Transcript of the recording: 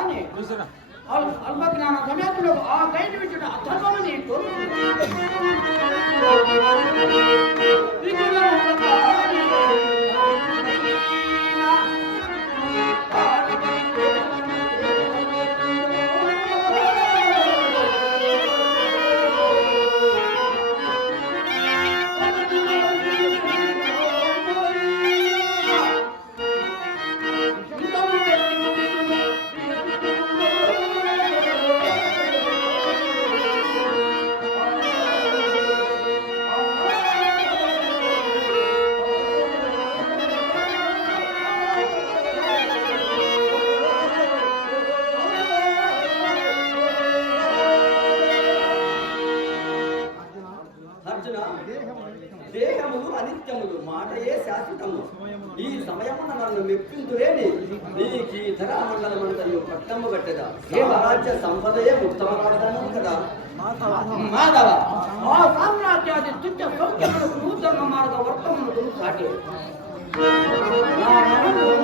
కానీ అల్పజ్ఞాన సమేతుడు ఆ కైటి విచ్చిన అధర్మని దేహములు అనిత్యములు మాటయే శాశ్వతము. ఈ సమయమున నన్ను మెప్పింతులేని నీకు ఈ ధరామండలమంతయు పట్టము కట్టెదా. రాజ్య సంపదయే ఉత్తమరాజధానం కదా మాధవ. ఆ సామ్రాజ్యాది తుచ్చ సౌఖ్యములకు నూతన మార్గ వర్తములకు సాటి నా మనము